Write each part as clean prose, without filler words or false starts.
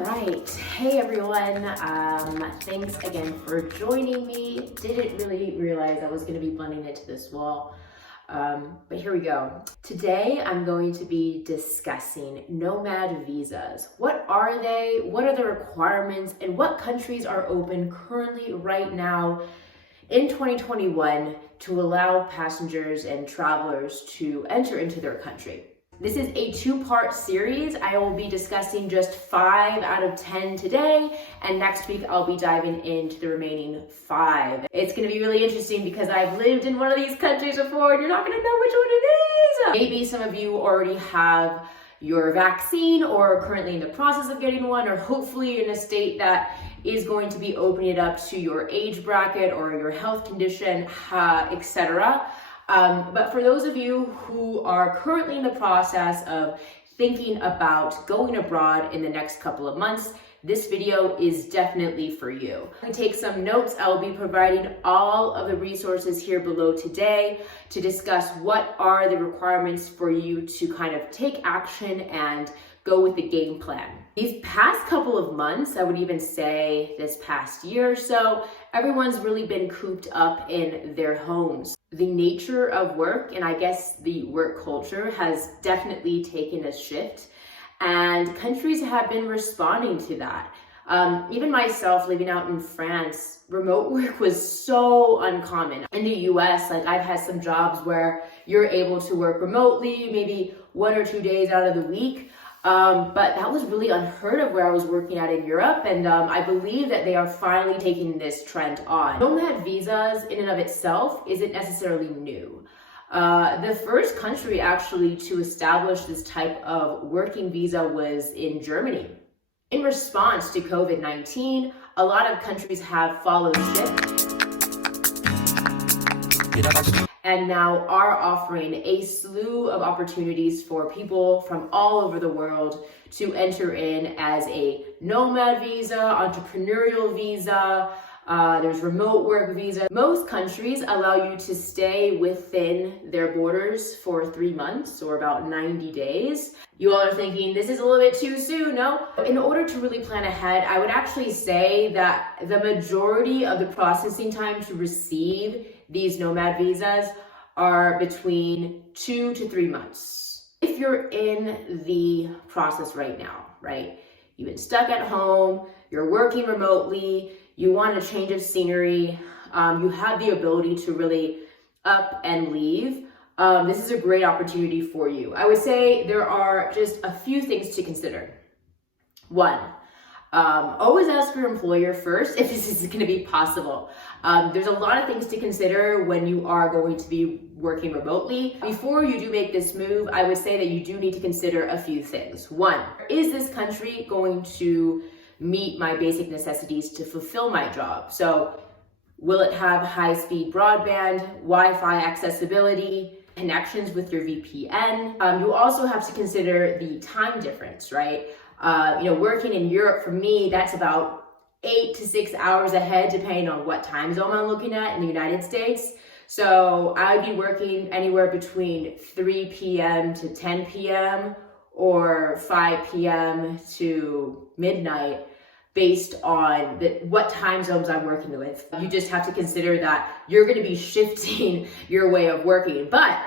right, hey everyone, thanks again for joining me. Didn't really realize I was going to be blending into this wall, but here we go. Today I'm going to be discussing nomad visas. What are they? What are the requirements? And what countries are open currently right now in 2021 to allow passengers and travelers to enter into their country? This is a two-part series. I will be discussing just 5 out of 10 today, and next week I'll be diving into the remaining 5. It's gonna be really interesting because I've lived in one of these countries before and you're not gonna know which one it is. Maybe some of you already have your vaccine or are currently in the process of getting one, or hopefully in a state that is going to be opening it up to your age bracket or your health condition, etc. But for those of you who are currently in the process of thinking about going abroad in the next couple of months, this video is definitely for you. To take some notes, I will be providing all of the resources here below today to discuss what are the requirements for you to kind of take action and go with the game plan. These past couple of months, I would even say this past year or so, everyone's really been cooped up in their homes. The nature of work, and I guess the work culture, has definitely taken a shift, and countries have been responding to that. Even myself, living out in France, remote work was so uncommon. In the US, like I've had some jobs where you're able to work remotely, maybe 1 or 2 days out of the week. But that was really unheard of where I was working at in Europe, and I believe that they are finally taking this trend on. Nomad visas in and of itself isn't necessarily new. The first country actually to establish this type of working visa was in Germany. In response to COVID-19, a lot of countries have followed suit and now are offering a slew of opportunities for people from all over the world to enter in as a nomad visa, entrepreneurial visa, there's remote work visa. Most countries allow you to stay within their borders for 3 months or about 90 days. You all are thinking, this is a little bit too soon, no? In order to really plan ahead, I would actually say that the majority of the processing time to receive these nomad visas are between 2 to 3 months. If you're in the process right now, right? You've been stuck at home, you're working remotely, you want a change of scenery, you have the ability to really up and leave, this is a great opportunity for you. I would say there are just a few things to consider. 1, always ask your employer first if this is going to be possible. There's a lot of things to consider when you are going to be working remotely. Before you do make this move, I would say that you do need to consider a few things. 1, is this country going to meet my basic necessities to fulfill my job? So will it have high-speed broadband, Wi-Fi accessibility, connections with your VPN? You also have to consider the time difference, right? Working in Europe, for me, that's about 8 to 6 hours ahead, depending on what time zone I'm looking at in the United States. So I would be working anywhere between 3 p.m. to 10 p.m. or 5 p.m. to midnight based on what time zones I'm working with. You just have to consider that you're going to be shifting your way of working. But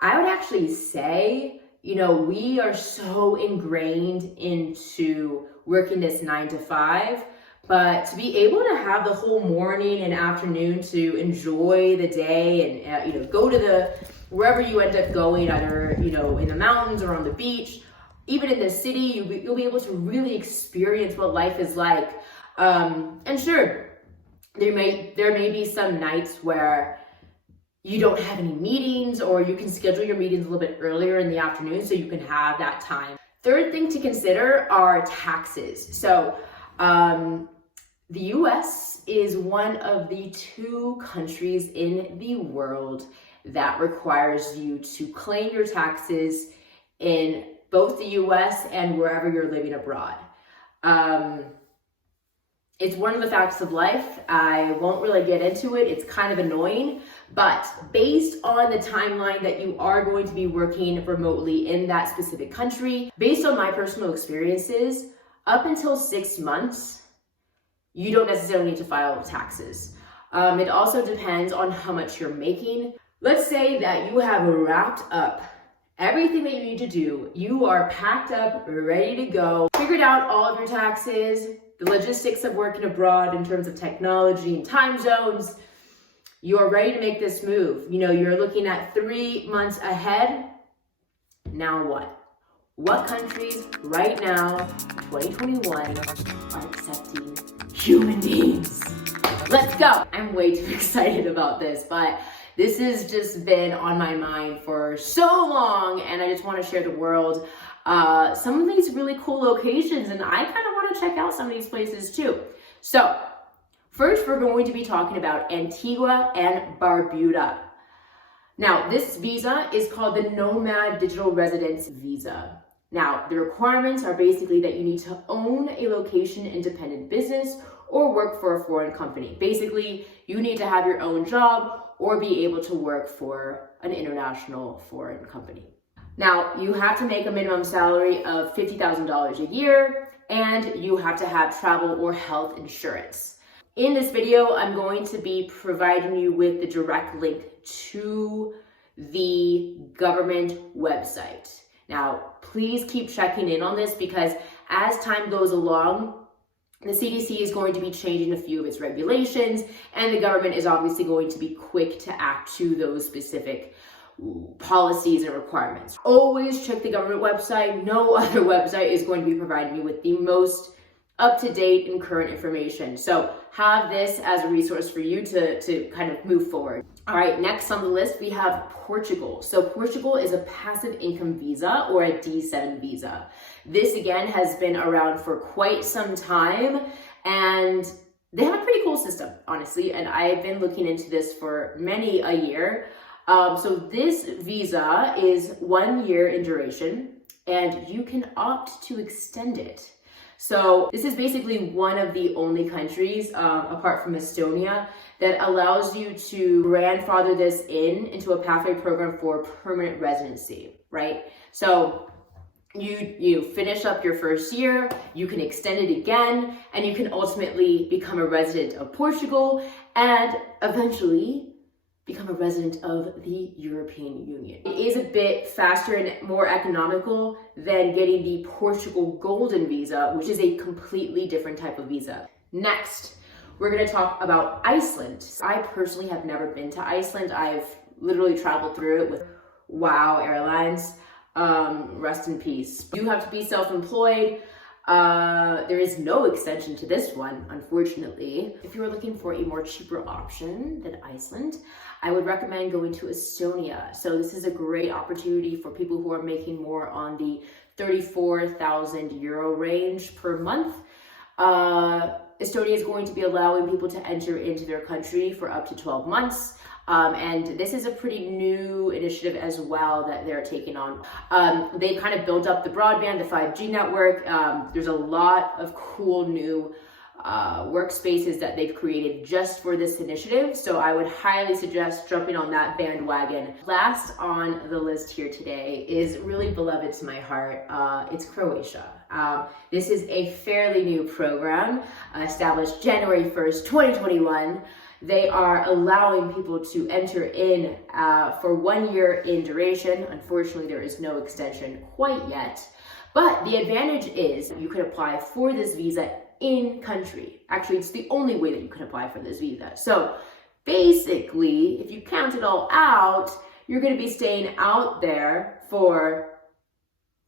I would actually say, we are so ingrained into working this 9 to 5, but to be able to have the whole morning and afternoon to enjoy the day and, go to wherever you end up going, either, in the mountains or on the beach, even in the city, you'll be able to really experience what life is like. And sure, there may be some nights where you don't have any meetings, or you can schedule your meetings a little bit earlier in the afternoon so you can have that time. Third thing to consider are taxes. So the US is one of the 2 countries in the world that requires you to claim your taxes in both the US and wherever you're living abroad. It's one of the facts of life. I won't really get into it. It's kind of annoying, but based on the timeline that you are going to be working remotely in that specific country, based on my personal experiences, Up until 6 months, you don't necessarily need to file taxes. It also depends on how much you're making. Let's say that you have wrapped up everything that you need to do. You are packed up, ready to go, figured out all of your taxes, the logistics of working abroad in terms of technology and time zones. You are ready to make this move. You know, you're looking at 3 months ahead. Now what? What countries right now, 2021, are accepting human beings? Let's go. I'm way too excited about this, but this has just been on my mind for so long, and I just want to share the world some of these really cool locations, and I kind of want to check out some of these places too. So first, we're going to be talking about Antigua and Barbuda. Now, this visa is called the Nomad Digital Residence Visa. Now, the requirements are basically that you need to own a location-independent business or work for a foreign company. Basically, you need to have your own job or be able to work for an international foreign company. Now, you have to make a minimum salary of $50,000 a year, and you have to have travel or health insurance. In this video, I'm going to be providing you with the direct link to the government website. Now, please keep checking in on this because as time goes along, the CDC is going to be changing a few of its regulations, and the government is obviously going to be quick to act to those specific policies and requirements. Always check the government website. No other website is going to be providing you with the most up-to-date and current information. So have this as a resource for you to kind of move forward. All right, next on the list, we have Portugal. So Portugal is a passive income visa or a D7 visa. This again has been around for quite some time, and they have a pretty cool system, honestly, and I've been looking into this for many a year. So this visa is 1 year in duration, and you can opt to extend it. So this is basically one of the only countries, apart from Estonia, that allows you to grandfather this into a pathway program for permanent residency, right? So you finish up your first year, you can extend it again, and you can ultimately become a resident of Portugal and eventually become a resident of the European Union. It is a bit faster and more economical than getting the Portugal Golden Visa, which is a completely different type of visa. Next, we're going to talk about Iceland. I personally have never been to Iceland. I've literally traveled through it with WOW Airlines. Rest in peace. You have to be self-employed. There is no extension to this one, unfortunately. If you are looking for a more cheaper option than Iceland, I would recommend going to Estonia. So this is a great opportunity for people who are making more on the 34,000 euro range per month. Estonia is going to be allowing people to enter into their country for up to 12 months. And this is a pretty new initiative as well that they're taking on. They kind of built up the broadband, the 5G network. There's a lot of cool new workspaces that they've created just for this initiative. So I would highly suggest jumping on that bandwagon. Last on the list here today is really beloved to my heart. It's Croatia. This is a fairly new program established January 1st, 2021. They are allowing people to enter in for 1 year in duration. Unfortunately, there is no extension quite yet. But the advantage is you can apply for this visa in country. Actually, it's the only way that you can apply for this visa. So basically, if you count it all out, you're going to be staying out there for,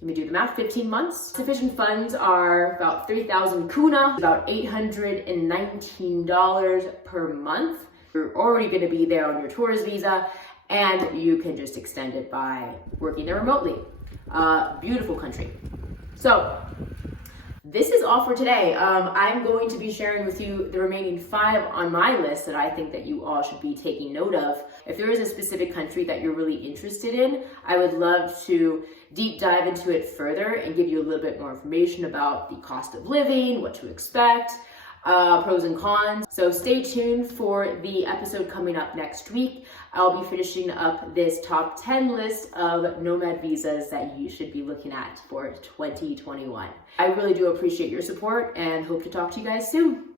let me do the math, 15 months. Sufficient funds are about 3,000 kuna, about $819 per month. You're already going to be there on your tourist visa, and you can just extend it by working there remotely. Beautiful country. So this is all for today. I'm going to be sharing with you the remaining 5 on my list that I think that you all should be taking note of. If there is a specific country that you're really interested in, I would love to deep dive into it further and give you a little bit more information about the cost of living, what to expect, pros and cons. So stay tuned for the episode coming up next week. I'll be finishing up this top 10 list of nomad visas that you should be looking at for 2021. I really do appreciate your support and hope to talk to you guys soon.